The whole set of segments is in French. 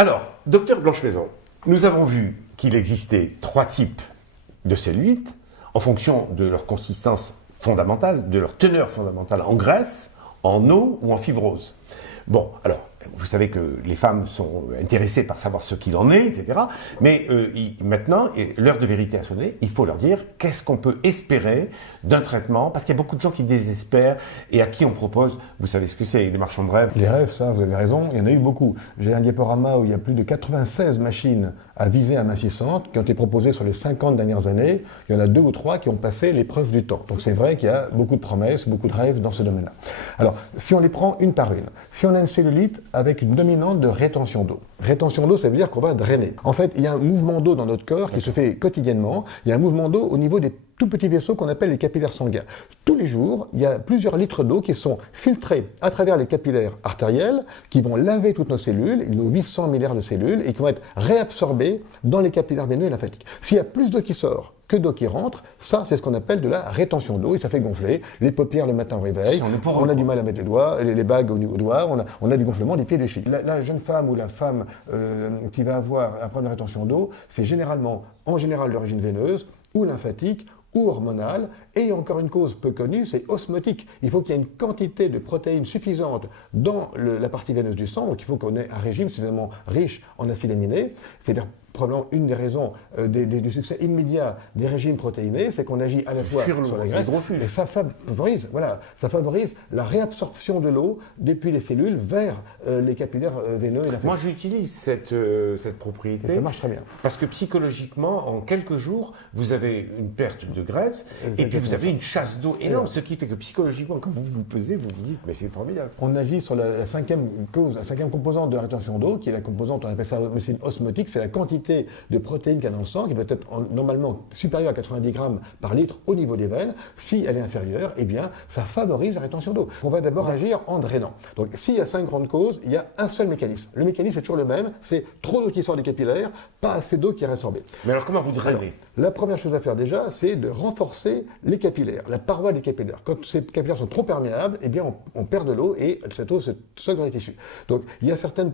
Alors, docteur Blanche-Maison, nous avons vu qu'il existait 3 types de cellulites en fonction de leur consistance fondamentale, de leur teneur fondamentale en graisse, en eau ou en fibrose. Bon, alors, vous savez que les femmes sont intéressées par savoir ce qu'il en est, etc. Mais maintenant, l'heure de vérité a sonné, il faut leur dire qu'est-ce qu'on peut espérer d'un traitement, parce qu'il y a beaucoup de gens qui désespèrent et à qui on propose, vous savez ce que c'est, les marchands de rêves. Les rêves, ça, vous avez raison, il y en a eu beaucoup. J'ai un diaporama où il y a plus de 96 machines à visée amincissante qui ont été proposées sur les 50 dernières années. Il y en a 2 ou 3 qui ont passé l'épreuve du temps. Donc c'est vrai qu'il y a beaucoup de promesses, beaucoup de rêves dans ce domaine-là. Alors, si on les prend une par une, si on a une cellulite avec une dominante de rétention d'eau. Rétention d'eau, ça veut dire qu'on va drainer. En fait, il y a un mouvement d'eau dans notre corps qui se fait quotidiennement. Il y a un mouvement d'eau au niveau des tout petits vaisseaux qu'on appelle les capillaires sanguins. Tous les jours, il y a plusieurs litres d'eau qui sont filtrés à travers les capillaires artériels, qui vont laver toutes nos cellules, nos 800 milliards de cellules, et qui vont être réabsorbés dans les capillaires veineux et lymphatiques. S'il y a plus d'eau qui sort que d'eau qui rentre, ça c'est ce qu'on appelle de la rétention d'eau, et ça fait gonfler les paupières le matin au réveil, on a du mal à mettre les doigts, les bagues au doigt, on a du gonflement des pieds et des chevilles. La jeune femme ou la femme qui va avoir un problème de rétention d'eau, c'est en général d'origine veineuse ou lymphatique, ou hormonale, et encore une cause peu connue, c'est osmotique. Il faut qu'il y ait une quantité de protéines suffisante dans la partie veineuse du sang, donc il faut qu'on ait un régime suffisamment riche en acides aminés, c'est-à-dire probablement une des raisons du succès immédiat des régimes protéinés, c'est qu'on agit à la fois sur la graisse, et ça favorise la réabsorption de l'eau depuis les cellules vers les capillaires veineux et lymphathiques. Moi, j'utilise cette propriété. Et ça marche très bien. Parce que psychologiquement, en quelques jours, vous avez une perte de graisse et puis vous avez une chasse d'eau énorme, ce qui fait que psychologiquement, quand vous vous pesez, vous vous dites, mais c'est formidable. On agit sur la cinquième composante de la rétention d'eau, qui est la composante, on appelle ça médecine osmotique, c'est la quantité de protéines qu'il y a dans le sang, qui doit être normalement supérieure à 90 grammes par litre au niveau des veines. Si elle est inférieure, eh bien, ça favorise la rétention d'eau. On va d'abord agir en drainant. Donc, s'il y a 5 grandes causes, il y a un seul mécanisme. Le mécanisme est toujours le même, c'est trop d'eau qui sort des capillaires, pas assez d'eau qui est réabsorbée. Mais alors, comment vous drainez ? La première chose à faire déjà, c'est de renforcer les capillaires, la paroi des capillaires. Quand ces capillaires sont trop perméables, eh bien, on perd de l'eau et cette eau se stocke dans les tissus. Donc, il y a certains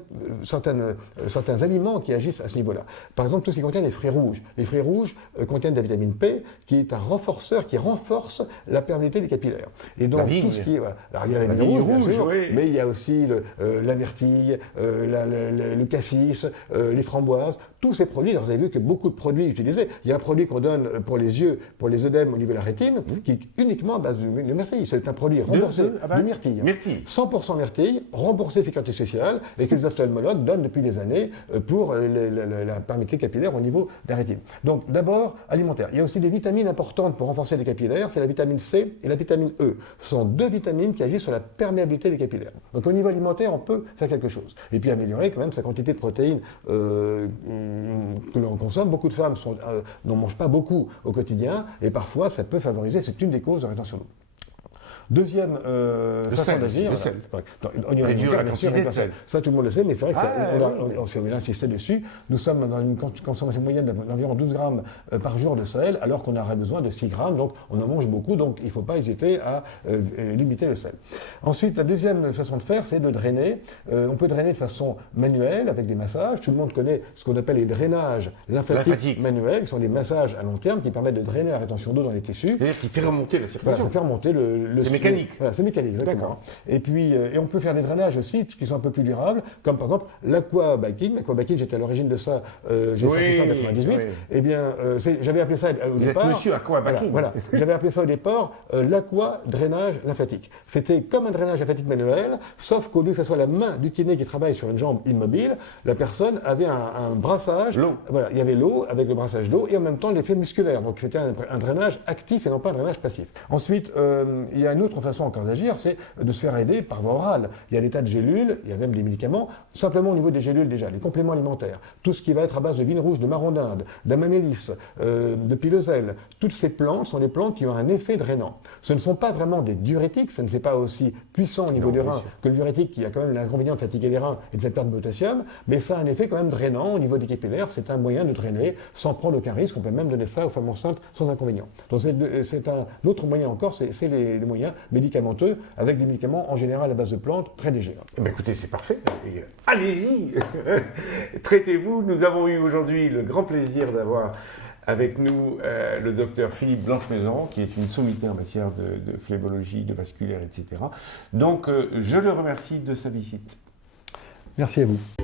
aliments qui agissent à ce niveau-là. Par exemple, tout ce qui contient les fruits rouges. Les fruits rouges contiennent de la vitamine P, qui est un renforceur qui renforce la perméabilité des capillaires. Et donc, tout ce qui est... Voilà. Alors, il y a la vigne rouge, bien sûr, oui. Mais il y a aussi la myrtille, le cassis, les framboises, tous ces produits. Alors, vous avez vu que beaucoup de produits utilisés. Il y a un produit qu'on donne pour les yeux, pour les œdèmes au niveau de la rétine, qui est uniquement à base de myrtille. C'est un produit remboursé de myrtille. 100% myrtille, remboursé sécurité sociale, et que les ophtalmologues donnent depuis des années pour la perméabilité capillaire au niveau de la rétine. Donc, d'abord, alimentaire. Il y a aussi des vitamines importantes pour renforcer les capillaires, c'est la vitamine C et la vitamine E. Ce sont 2 vitamines qui agissent sur la perméabilité des capillaires. Donc, au niveau alimentaire, on peut faire quelque chose. Et puis, améliorer quand même sa quantité de protéines que l'on consomme. Beaucoup de femmes n'en mangent pas beaucoup au quotidien, et parfois, ça peut favoriser, c'est une des causes de rétention d'eau. Deuxième façon d'agir, ça tout le monde le sait, mais c'est vrai que on a insisté dessus. Nous sommes dans une consommation moyenne d'environ 12 grammes par jour de sel, alors qu'on aurait besoin de 6 grammes, donc on en mange beaucoup, donc il ne faut pas hésiter à limiter le sel. Ensuite, la deuxième façon de faire, c'est de drainer. On peut drainer de façon manuelle, avec des massages. Tout le monde connaît ce qu'on appelle les drainages lymphatiques manuels, qui sont des massages à long terme qui permettent de drainer la rétention d'eau dans les tissus. C'est-à-dire qui fait remonter la circulation. Voilà, ça fait remonter le mécanique. Voilà, c'est mécanique, exactement. Et puis, et on peut faire des drainages aussi qui sont un peu plus durables, comme par exemple l'aquabiking. L'aquabiking, j'étais à l'origine de ça, j'ai sorti ça en 98. Oui. Eh bien, j'avais appelé ça au départ. Vous êtes monsieur aquabiking. Voilà. J'avais appelé ça au départ l'aquadrainage lymphatique. C'était comme un drainage lymphatique manuel, sauf qu'au lieu que ce soit la main du kiné qui travaille sur une jambe immobile, la personne avait un brassage. L'eau. Voilà, il y avait l'eau avec le brassage d'eau et en même temps l'effet musculaire. Donc c'était un drainage actif et non pas un drainage passif. Ensuite, il y a une autre façon encore d'agir, c'est de se faire aider par voie orale. Il y a des tas de gélules, il y a même des médicaments, simplement au niveau des gélules déjà, les compléments alimentaires, tout ce qui va être à base de vigne rouge, de marron d'Inde, d'amamélis, de piloselle, toutes ces plantes sont des plantes qui ont un effet drainant. Ce ne sont pas vraiment des diurétiques, ça ne c'est pas aussi puissant au niveau des reins que le diurétique qui a quand même l'inconvénient de fatiguer les reins et de faire perdre de potassium, mais ça a un effet quand même drainant au niveau des capillaires, c'est un moyen de drainer sans prendre aucun risque, on peut même donner ça aux femmes enceintes sans inconvénient. Donc c'est un autre moyen encore, c'est les moyens médicamenteux, avec des médicaments en général à base de plantes très légers. Eh bien, écoutez, c'est parfait. Et, allez-y, traitez-vous. Nous avons eu aujourd'hui le grand plaisir d'avoir avec nous le docteur Philippe Blanchemaison, qui est une sommité en matière de phlébologie, de vasculaire, etc. Donc, je le remercie de sa visite. Merci à vous.